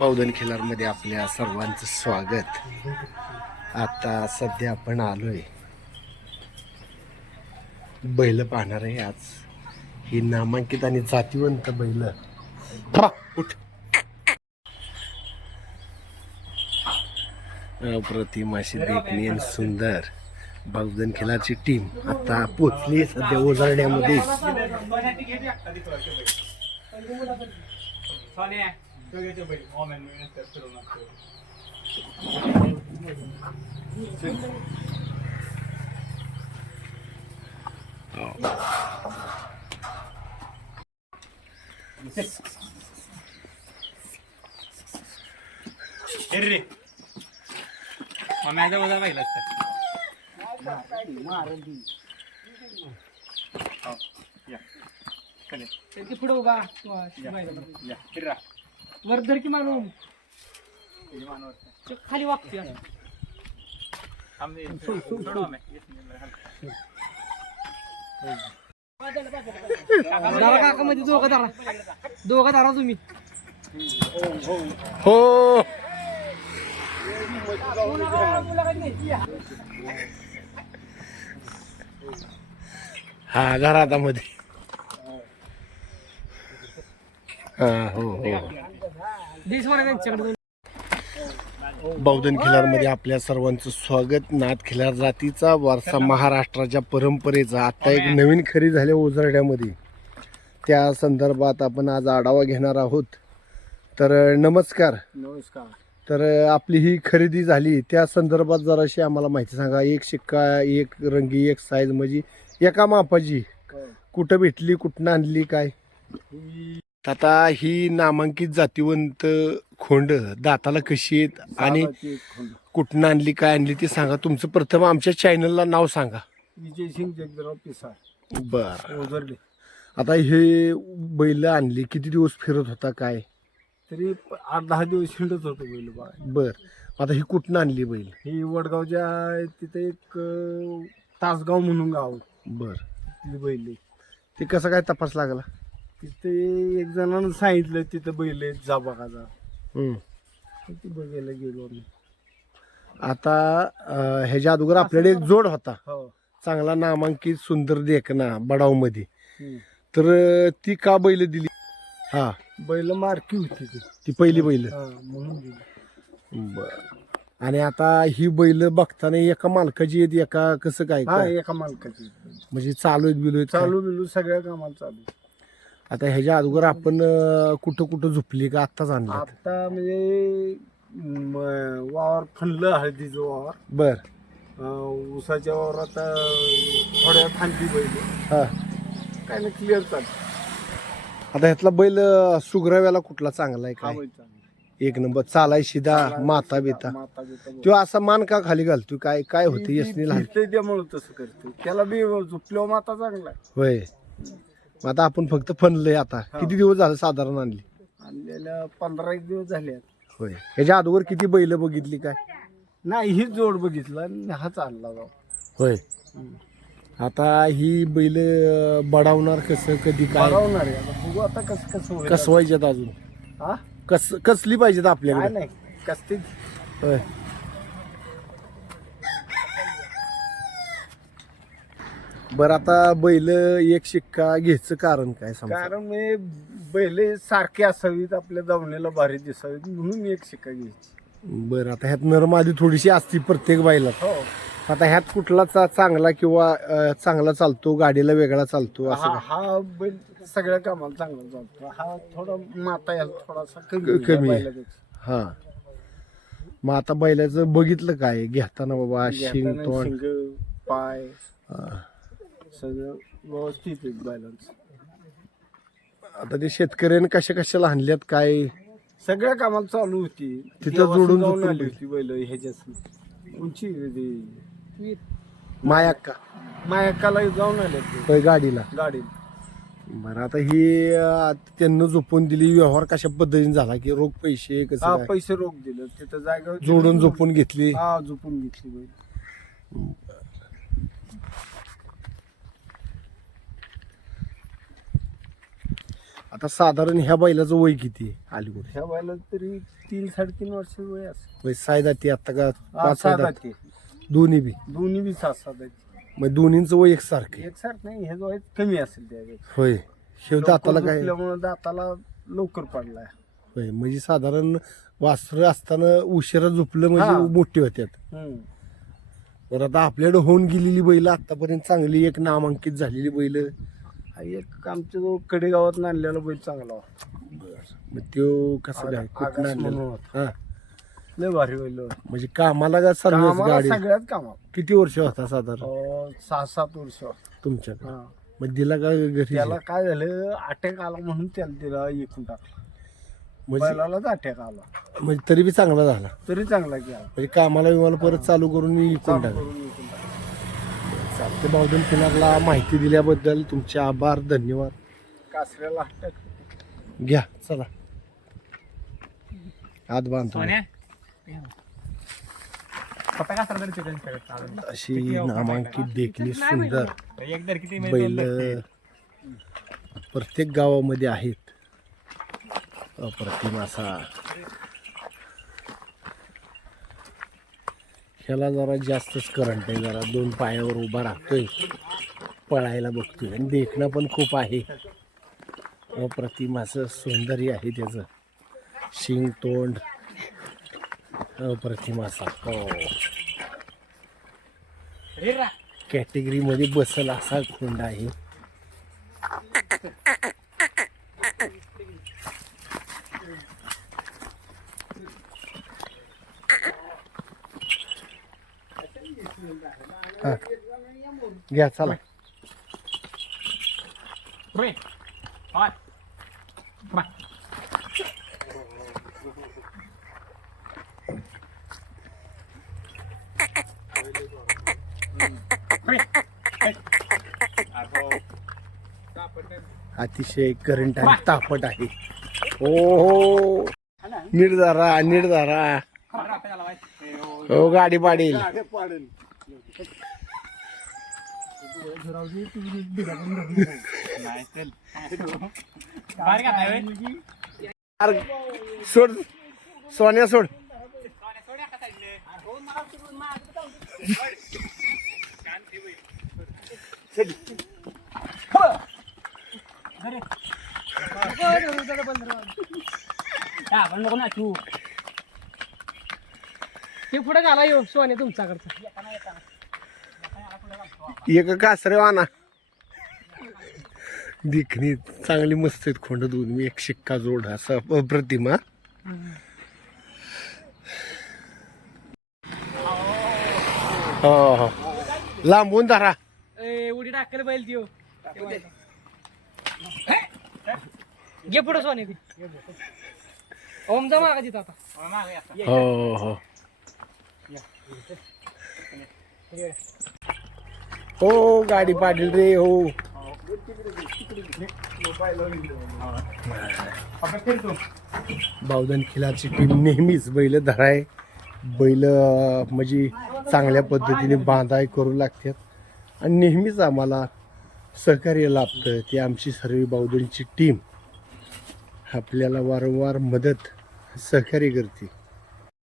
पावदन खिलारमध्ये आपल्या सर्वांचं स्वागत. आता सध्या आपण आलोय. बैल पाहणार आहे आज. ही नामांकित आणि जातीवंत बैल. उठ. अप्रतिम अशी देखणी आणि सुंदर बहुजन खिलारची टीम आता पोचली सध्या ओझरण्यामध्ये. रे मम्याचा वजा पाहिला असतं हो, या. खाली. ते पुढे उभा या, फिरा. वर धर की मानवर. ते खाली वागते. दारा काका मध्ये दोघं दारा. दोघं दारा तुम्ही. हो. हा घरातामध्ये हा हो हो. बौद्धन खिलारमध्ये आपल्या सर्वांचं स्वागत. नाथ खिलार जातीचा वारसा महाराष्ट्राच्या परंपरेचा. आता एक नवीन खरी झाल्या ओझरड्यामध्ये. त्या संदर्भात आपण आज आढावा घेणार आहोत. तर नमस्कार. नमस्कार. तर आपली ही खरेदी झाली. त्या संदर्भात जराशी आम्हाला माहिती सांगा. एक शिक्का एक रंगी एक साईज म्हणजे एका मापाची. कुठं भेटली कुठनं आणली काय? आता ही नामांकित जातीवंत खोंड दाताला कशी आहेत आणि कुठनं आणली काय आणली ते सांगा. तुमचं प्रथम आमच्या चॅनलला नाव सांगा. विजय सिंग जगदराव पिसाळ. बर. ओझरले. आता हे बैल आणली किती दिवस फिरत होता काय? तरी प- आठ दहा दिवस हिंडत होतो बैल बघा बर. आता ही कुठनं आणली बैल? ही वडगावच्या तिथे एक अं, तासगाव म्हणून गाव आहे. बर. तिथली बैल आहे. ते कसं काय तपास लागला? तिथे एक जणांना सांगितलं तिथं बैल आहेत जा बघा जा. हम्म. ती बघायला गेलो आम्ही. आता अं, ह्याच्या अगोदर आपल्याकडे एक जोड होता. हो. चांगला नामांकित सुंदर देखना बडावमध्ये हम्म. तर अं, ती का बैल दिली? हा. बैल मारकी होती ती. ती पहिली बैल. हा, म्हणून दिली. बर. आणि आता ही बैल बघताना एका मालकाची आहेत एका कसं काय? हा काय? एका मालकाची म्हणजे चालू आहेत बिलू आहेत काय? चालू बिलू सगळ्या कामाला चालू आता ह्याच्या अगोदर आपण अं, कुठं कुठं झोपली का आत्ताच आणलं? आता म्हणजे म, वावर फणलं हळदीचं वावर. बर. अं, ऊसाच्या वावरात अं, थोड्या थांबली बैल. हा. काय ना क्लिअर चालतं आता ह्यातला बैल अं, सुगराव्याला कुठला चांगला आहे हा काय बैल चांगला. एक नंबर चालाय शिदा माता बिता. माता बिता तो असा मान का खाली घालतो काय काय होतं? यसनी लहान. त्यामुळे तसं करते त्याला बी झोपल्यावर माता चांगला आहे. होय. मग आता आपण फक्त फनलंय आता. किती दिवस झालं साधारण आणली? आणलेल्या पंधरा एक दिवस झाले आहेत. होय. ह्याच्या अगोदर किती बैल बघितली काय? नाही ही जोड बघितला आणि हा चालला जाऊ. होय. आता ही बैल बडावणार कसं कधी काय? बरवणार आहे. आता बघू आता कसं कसं होईल. कसवायच्यात अजून? हा? कस कसली पाहिजेत काय आपल्याकडे? नाही कसते होय. बरं आता बैल एक शिक्का घ्यायचं कारण काय समजा कारण मी बैले सारखे असावीत आपल्या दावणीला भारी दिसावीत म्हणून मी एक शिक्का घ्यायची. बरं आता ह्यात नरमादी थोडीशी असती प्रत्येक बैलात. हो. आता ह्यात कुठला चा- चांगला किंवा अं, चांगला चालतो गाडीला वेगळा चालतो असं हा काय? हा बैल सगळ्या कामाला चांगला चालतो. हा थोडा माता याला थोडासा कमी क- आहे कमी आहे. बैलापेक्षा. हा. मग आता बैलाचं बघितलं काय? घेताना बाबा शिंग घेताना तोंड शिंग पाय. हा. सगळं व्यवस्थित आहेत बैलांचं आता ते शेतकऱ्याने कशा कशाला आणल्यात काय? सगळ्या कामाला चालू होती. तिथं जोडून जाऊन आली होती बैल ह्याच्यात उंची ती? मायकाला जाऊन आले ते होय गाडीला. गाडी बरं आता ही अं, त्यांना झोपून दिली व्यवहार कशा पद्धतीने झाला की रोख पैसे हा कसं काय? पैसे रोख दिलं. तिथं जागा जोडून झोपून घेतली. हा झोपून घेतली बैल. आता साधारण ह्या बैलाचं वय किती आहे? अलीकडे ह्या बायला तरी तीन साडेतीन वर्ष वय असं वय सायदा ती आता का पाच सात. दोन्ही बी? दोन्ही बी सात सात आहेत मग दोन्हींचं वय एकसारखं आहे. एकसारखं नाही हे जो आहे कमी असेल त्यापेक्षा होय. शेव दाताला काय? दाताला लवकर पडलाय. होय म्हणजे साधारण वासरं असताना उशिरा झोपलं म्हणजे. मोठी होत्यात. हम्म. तर आता आपल्याकडे होऊन गेलेली बैल आतापर्यंत चांगली एक नामांकित झालेली बैल. एक आमच्या जो कडेगावात आणलेला बैल चांगला होता. मग त्यो कसं काय? आगास कुठं म्हणून आणलेला होता. हा. लय भारी बैल होता. म्हणजे कामाला का कामाला गाडी? सगळ्यात कामात किती वर्ष होता साधारण? अं, सहा सात वर्ष तुमच्याकडे हा. मग दिला का घरी? त्याला काय झालं अटॅक आला म्हणून त्याला तिला एकूण टाकला. म्हणजे बैलालाच अटॅक आला. म्हणजे तरी बी चांगला झाला. तरी चांगला गेला. म्हणजे कामाला विमाला परत चालू करून मी इकून टाकलं. करून एकूण. चालते बावधन फिनारला माहिती दिल्याबद्दल तुमचे आभार धन्यवाद. कासऱ्याला अटॅक घ्या चला. हात बांधतो. अशी नामांकित देखणी सुंदर बैल प्रत्येक गावामध्ये आहेत. अप्रतिम असा ह्याला जरा जास्तच करंट आहे. जरा दोन पायावर उभा राहतोय. पळायला बघतोय. आणि देखणं पण खूप आहे. अप्रतिमाचं सौंदर्य आहे त्याचं. शिंग तोंड अप्रतिमाचा हो. कॅटेगरीमध्ये बसल असा खोंड आहे. हा. घ्या चला. अतिशय करंट आणि तापट आहे. ओ निर्धारा निर्धारा हो. गाडी पाडील नाही चल बाहेर का नाही होय? अरे, सोड. सोन्या सोड. आपण नको नाचू ते. पुढे घाला येऊ सोने तुमच्याकडचा. एक कासरे वाना. दिखणी चांगली मस्त आहेत खोंड दोन. मी एक शिक्का जोड असा प्रतिमा. हो हो. लांबून धरा. उडी टाकलं बैल देऊ. घे पुढे सोने ओम जा मागा तिथं आता. हो. हो. हो गाडी पाडली रे हो. आपण बावधन खिलारची टीम नेहमीच बैल धराय बैल म्हणजे चांगल्या पद्धतीने बांधाय करू लागतात. आणि नेहमीच आम्हाला सहकार्य लाभतं. ती आमची सर्व बावधनची टीम आपल्याला वारंवार मदत सहकार्य करते.